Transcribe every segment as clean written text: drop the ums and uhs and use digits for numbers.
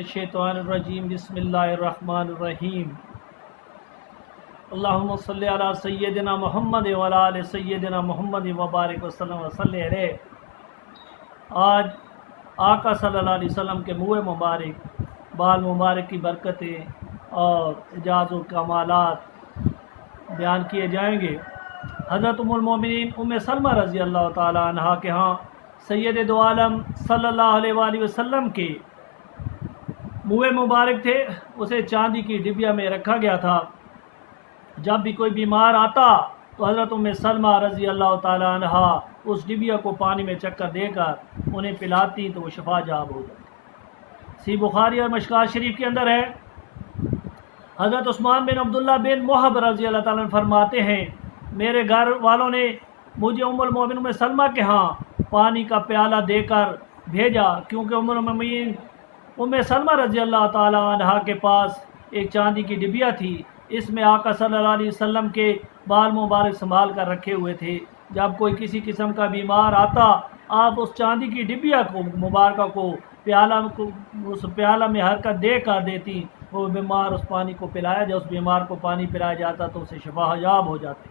मिनश्शैतानिर्रजीम बिस्मिल्लाहिर्रहमानिर्रहीम अल्लाहुम्मा सल्लि अला सय्यदिना मुहम्मद व अला आलि सय्यदिना मुहम्मद व बारिक वसल्लम वसल्लि अलैहि। आज आका सल्लल्लाहु अलैहि वसल्लम के मुँह मुबारक, बाल मुबारक की बरकतें और एजाज़ व कमालात बयान किए जाएंगे। हज़रत उम्मुल मोमिनीन उम्मे सलमा रज़ी अल्लाह ताला अन्हा के यहाँ सैयद दो आलम सल्लल्लाहु अलैहि वसल्लम के मुँह मुबारक थे, उसे चांदी की डिबिया में रखा गया था। जब भी कोई बीमार आता तो हज़रत उम्मे सलमा रज़ी अल्लाह ताला अन्हा उस डिबिया को पानी में चक्कर देकर उन्हें पिलाती तो वो शफा जाब हो जाती। सी बुखारी और मशकात शरीफ के अंदर है, हज़रत उस्मान बिन अब्दुल्ला बिन मुहब रज़ी अल्लाह ताला फरमाते हैं, मेरे घर वालों ने मुझे उम्मुल मोमिनीन उम्मे सलमा के यहाँ पानी का प्याला देकर भेजा, क्योंकि उम्मुल मोमिनीन उम्मे सलमा रज़ी अल्लाह ताला अन्हा के पास एक चांदी की डिबिया थी। इसमें आका सल्लल्लाहु अलैहि वसल्लम के बाल मुबारक संभाल कर रखे हुए थे। जब कोई किसी किस्म का बीमार आता, आप उस चांदी की डिबिया को मुबारक को उस प्याला में हरकत दे कर देती, वो बीमार उस पानी को पिलाया जाए, उस बीमार को पानी पिलाया जाता तो उसे शफायाब हो जाते।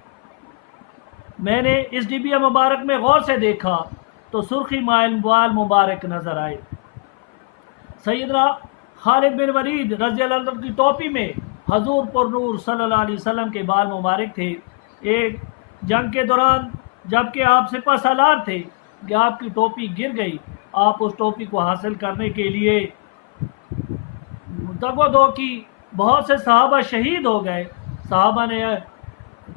मैंने इस डिबिया मुबारक में गौर से देखा तो सुर्खी माइल बाल मुबारक नज़र आए। सैयदना खालिद बिन वलीद रज़ी अल्लाह अन्हु की टोपी में हजूर पर नूर सल्लल्लाहु अलैहि वसल्लम के बाल मुबारक थे। एक जंग के दौरान जबकि आप सिपह सालार थे कि आपकी टोपी गिर गई, आप उस टोपी को हासिल करने के लिए दगो-दो की, बहुत से सहाबा शहीद हो गए। सहाबा ने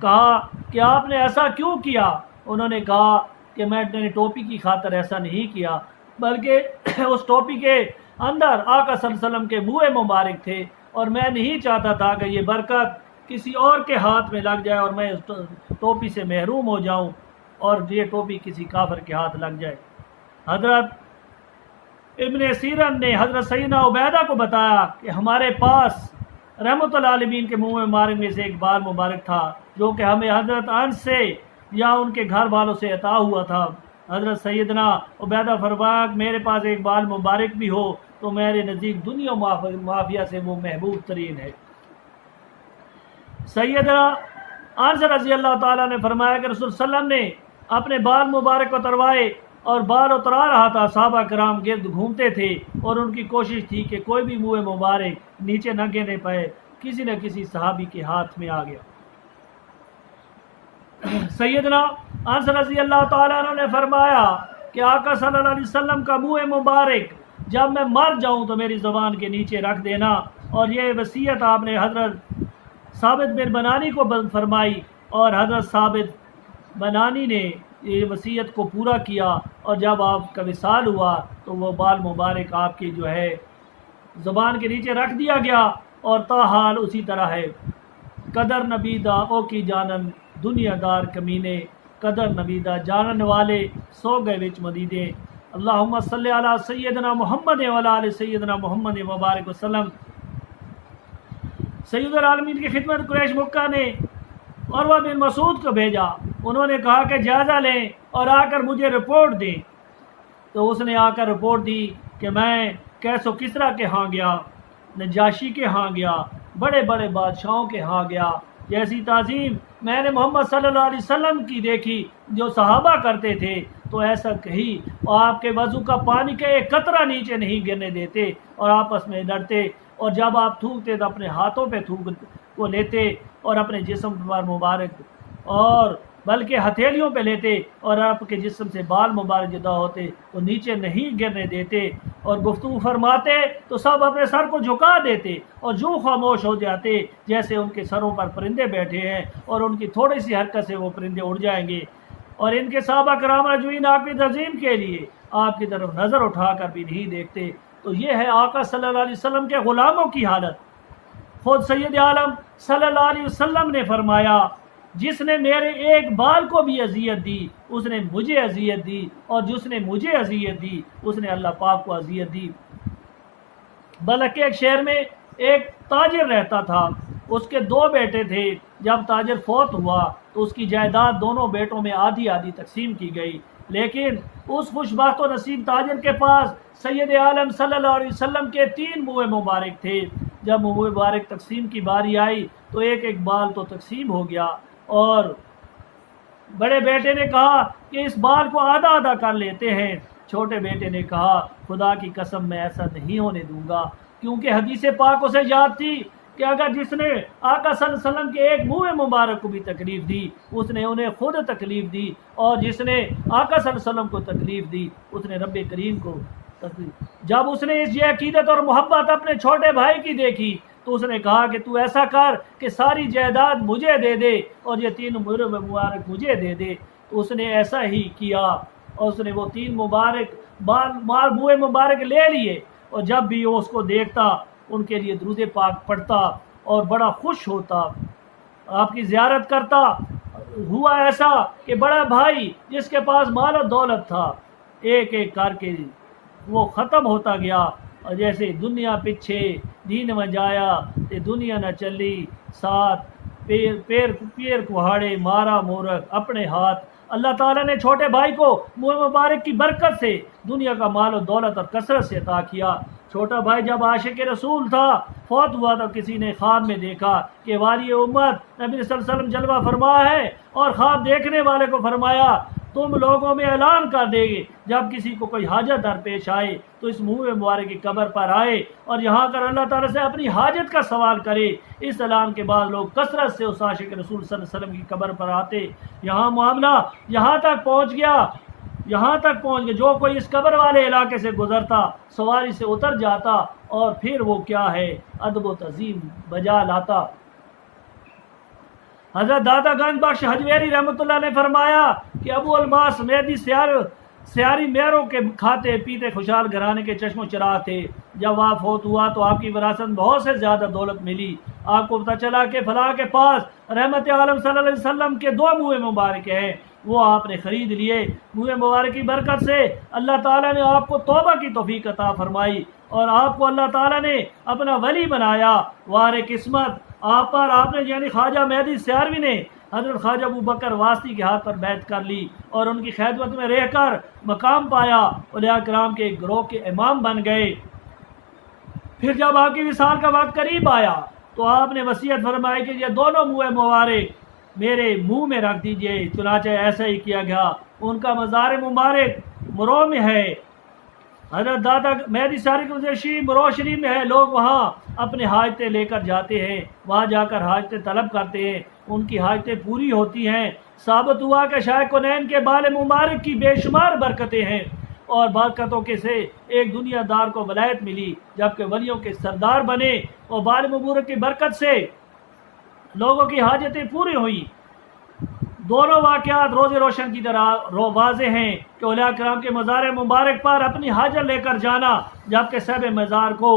कहा कि आपने ऐसा क्यों किया? उन्होंने कहा कि मैंने टोपी की खातिर ऐसा नहीं किया, बल्कि उस टोपी के अंदर आका सल्लल्लाहु अलैहि वसल्लम के मुँह मुबारक थे और मैं नहीं चाहता था कि ये बरकत किसी और के हाथ में लग जाए और मैं इस टोपी से महरूम हो जाऊं और ये टोपी किसी काफिर के हाथ लग जाए। हज़रत इब्ने सीरन ने हज़रत सैयदना उबैदा को बताया कि हमारे पास रहमतुल आलमीन के मुँह मुबारक में से एक बाल मुबारक था जो कि हमें हज़रत अनस से या उनके घर वालों से अता हुआ था। हज़रत सैयदना उबैदा फरमाया, मेरे पास एक बाल मुबारक भी हो तो मेरे नज़दीक दुनिया माफिया से वो महबूब तरीन है। सैयदना अनस रज़ी अल्लाह ताला ने फरमाया कि रसूल सल्लल्लाहु अलैहि वसल्लम ने अपने बाल मुबारक उतरवाए और बाल उतरा रहा था, सहाबा कराम गिर्द घूमते थे और उनकी कोशिश थी कि कोई भी मुँह मुबारक नीचे न गिरने पाए। किसी न किसी सहाबी के हाथ में आ गया। सैयदना अनस रज़ी अल्लाह ताला ने फरमाया कि आका सल्लल्लाहु अलैहि वसल्लम का मुँह मुबारक जब मैं मर जाऊं तो मेरी ज़बान के नीचे रख देना। और ये वसीयत आपने हज़रत साबित बिन बनानी को फरमाई और हज़रत साबित बनानी ने ये वसीयत को पूरा किया और जब आपका विसाल हुआ तो वो बाल मुबारक आपकी जो है ज़बान के नीचे रख दिया गया और ताहाल उसी तरह है। कदर नबीदा ओ की जानन दुनियादार कमीने, कदर नबीदा जानन वाले सो गए विच मदीदे। अल्लाहुम्मा सल्लि अला सय्यदना मुहम्मद व अला आलि सय्यदना मुहम्मद व बारिक वसल्लम। सैयदुल आलमीन की खिदमत कुरैश मक्का ने उरवा बिन मसूद को भेजा। उन्होंने कहा कि जायज़ा लें और आकर मुझे रिपोर्ट दें। तो उसने आकर रिपोर्ट दी कि मैं कैसो किसरा के यहाँ गया, नजाशी के यहाँ गया, बड़े बड़े बादशाहों के यहाँ गया। जैसी ताज़ीम मैंने मोहम्मद सल्लल्लाहु अलैहि वसल्लम की देखी जो सहाबा करते थे तो ऐसा कही, और आपके वज़ू का पानी का एक कतरा नीचे नहीं गिरने देते और आपस में लड़ते, और जब आप थूकते तो अपने हाथों पे थूक को लेते और अपने जिस्म पर मुबारक और बल्कि हथेलियों पे लेते और आपके जिस्म से बाल मुबारक जुदा होते वो नीचे नहीं गिरने देते, और गुफ्तगू फरमाते तो सब अपने सर को झुका देते और जो खामोश हो जाते जैसे उनके सरों पर परिंदे बैठे हैं और उनकी थोड़ी सी हरकत से वो परिंदे उड़ जाएंगे। और इनके सहाबा कराम अजमईन आपकी तज़ीम के लिए आपकी तरफ नज़र उठाकर भी नहीं देखते। तो ये है आका सल्लल्लाहु अलैहि वसल्लम के ग़ुलामों की हालत। खुद सैयद आलम सल्लल्लाहु अलैहि वसल्लम ने फरमाया, जिसने मेरे एक बाल को भी अजियत दी उसने मुझे अजियत दी, और जिसने मुझे अजियत दी उसने अल्लाह पाक को अजियत दी। बल्कि एक शहर में एक ताजिर रहता था, उसके दो बेटे थे। जब ताजिर फौत हुआ तो उसकी जायदाद दोनों बेटों में आधी आधी तकसीम की गई, لیکن اس خوش بخت و نصیب تاجر کے پاس سید عالم صلی اللہ علیہ وسلم کے 3 منہ مبارک تھے۔ جب منہ مبارک تقسیم کی باری آئی تو ایک ایک بال تو تقسیم ہو گیا، اور بڑے بیٹے نے کہا کہ اس بال کو آدھا آدھا کر لیتے ہیں۔ چھوٹے بیٹے نے کہا خدا کی قسم میں ایسا نہیں ہونے دوں گا، کیونکہ حدیث پاک اسے یاد تھی کہ اگر جس نے آقا صلی اللہ علیہ وسلم کے ایک منہ مبارک کو بھی تکلیف دی اس نے انہیں خود تکلیف دی، اور جس نے آقا صلی اللہ علیہ وسلم کو تکلیف دی اس نے رب کریم کو تکلیف۔ جب اس نے اس یہ عقیدت اور محبت اپنے چھوٹے بھائی کی دیکھی تو اس نے کہا کہ تو ایسا کر کہ ساری جائیداد مجھے دے دے اور یہ 3 منہ مبارک مجھے دے دے۔ تو اس نے ایسا ہی کیا، اور اس نے وہ 3 منہ مبارک لے لیے، اور جب بھی وہ اس کو دیکھتا ان کے لیے درود پاک پڑھتا اور بڑا خوش ہوتا، آپ کی زیارت کرتا۔ ہوا ایسا کہ بڑا بھائی جس کے پاس مال و دولت تھا ایک ایک کر کے وہ ختم ہوتا گیا، اور جیسے دنیا پیچھے دین میں جایا تے دنیا نہ چلی، ساتھ پیر کہاڑے مارا مورک اپنے ہاتھ۔ اللہ تعالیٰ نے چھوٹے بھائی کو منہ مبارک کی برکت سے دنیا کا مال و دولت اور کثرت سے عطا کیا۔ چھوٹا بھائی جب عاشق رسول تھا، فوت ہوا تو کسی نے خواب میں دیکھا کہ والی امت نبی صلی اللہ علیہ وسلم جلوہ فرما ہے، اور خواب دیکھنے والے کو فرمایا تم لوگوں میں اعلان کر دے گے جب کسی کو کوئی حاجت درپیش آئے تو اس منہ مبارک کی قبر پر آئے اور یہاں کر اللہ تعالیٰ سے اپنی حاجت کا سوال کرے۔ اس اعلان کے بعد لوگ کثرت سے اس عاشق رسول صلی اللہ علیہ وسلم کی قبر پر آتے۔ یہاں معاملہ یہاں تک پہنچ گیا جو کوئی اس قبر والے علاقے سے گزرتا سواری سے اتر جاتا اور پھر وہ کیا ہے ادب و تہذیب بجا لاتا۔ حضرت داتا گنج بخش حجویری رحمۃ اللہ نے فرمایا کہ ابو الماس میدی سیاری میروں کے کھاتے پیتے خوشحال گھرانے کے چشم و چراغ تھے۔ جب آپ فوت ہوا تو آپ کی وراثت میں بہت سے زیادہ دولت ملی۔ آپ کو پتہ چلا کہ فلاں کے پاس رحمت عالم صلی اللہ علیہ وسلم کے 2 منہ مبارک ہیں، وہ آپ نے خرید لیے۔ منہ مبارک کی برکت سے اللہ تعالیٰ نے آپ کو توبہ کی توفیق عطا فرمائی، اور آپ کو اللہ تعالیٰ نے اپنا ولی بنایا۔ وار قسمت آپ پر آپ نے یعنی خواجہ مہدی سیاروی نے حضرت خواجہ ابو بکر واسطی کے ہاتھ پر بیعت کر لی اور ان کی خدمت میں رہ کر مقام پایا، اولیاء کرام کے گروہ کے امام بن گئے۔ پھر جب آپ کی وصال کا وقت قریب آیا تو آپ نے وصیت فرمائی کہ یہ دونوں منہ مبارک میرے منہ میں رکھ دیجئے۔ چنانچہ ایسا ہی کیا گیا۔ ان کا مزار مبارک مرو میں ہے، حضرت داتا مہدی سیاروی مرو شریف میں ہے۔ لوگ وہاں اپنے حاجتیں لے کر جاتے ہیں، وہاں جا کر حاجتیں طلب کرتے ہیں، ان کی حاجتیں پوری ہوتی ہیں۔ ثابت ہوا کہ شاہ کونین کے بال مبارک کی بے شمار برکتیں ہیں، اور برکتوں کے سے ایک دنیا دار کو ولایت ملی جبکہ ولیوں کے سردار بنے، اور بال مبارک کی برکت سے لوگوں کی حاجتیں پوری ہوئیں۔ دونوں واقعات روز روشن کی طرح واضح ہیں کہ اولیاء کرام کے مزار مبارک پر اپنی حاجت لے کر جانا جبکہ صاحب مزار کو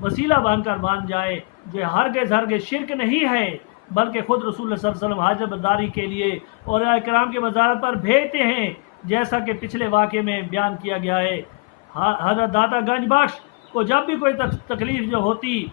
وسیلہ بن کر مان جائے، جو ہرگز شرک نہیں ہے، بلکہ خود رسول اللہ صلی اللہ علیہ وسلم حاجت بداری کے لیے اولیاء کرام کے مزار پر بھیجتے ہیں، جیسا کہ پچھلے واقعے میں بیان کیا گیا ہے۔ حضرت داتا گنج بخش کو جب بھی کوئی تکلیف جو ہوتی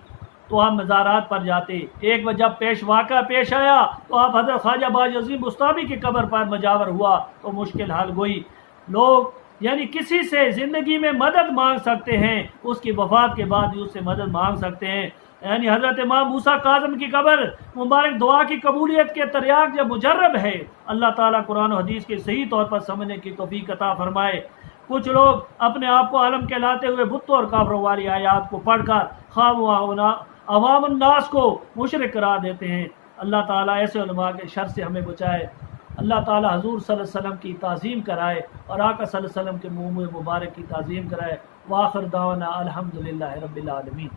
تو آپ مزارات پر جاتے۔ ایک بار جب واقعہ پیش آیا تو آپ حضرت خواجہ باج عظیم بستامی کی قبر پر مجاور ہوا تو مشکل حل ہوئی۔ لوگ یعنی کسی سے زندگی میں مدد مانگ سکتے ہیں، اس کی وفات کے بعد بھی اس سے مدد مانگ سکتے ہیں۔ یعنی حضرت امام موسیٰ کاظم کی قبر مبارک دعا کی قبولیت کے تریاق جب مجرب ہے، اللہ تعالیٰ قرآن و حدیث کے صحیح طور پر سمجھنے کی توفیق عطا فرمائے۔ کچھ لوگ اپنے آپ کو عالم کہلاتے ہوئے بتوں اور کافروں والی آیات کو پڑھ کر خواہ عوام الناس کو مشرک قرار دیتے ہیں۔ اللہ تعالیٰ ایسے علماء کے شر سے ہمیں بچائے۔ اللہ تعالیٰ حضور صلی اللہ علیہ وسلم کی تعظیم کرائے اور آقا صلی اللہ علیہ وسلم کے منہ مبارک کی تعظیم کرائے۔ وآخر دعوانا الحمدللہ رب العالمین۔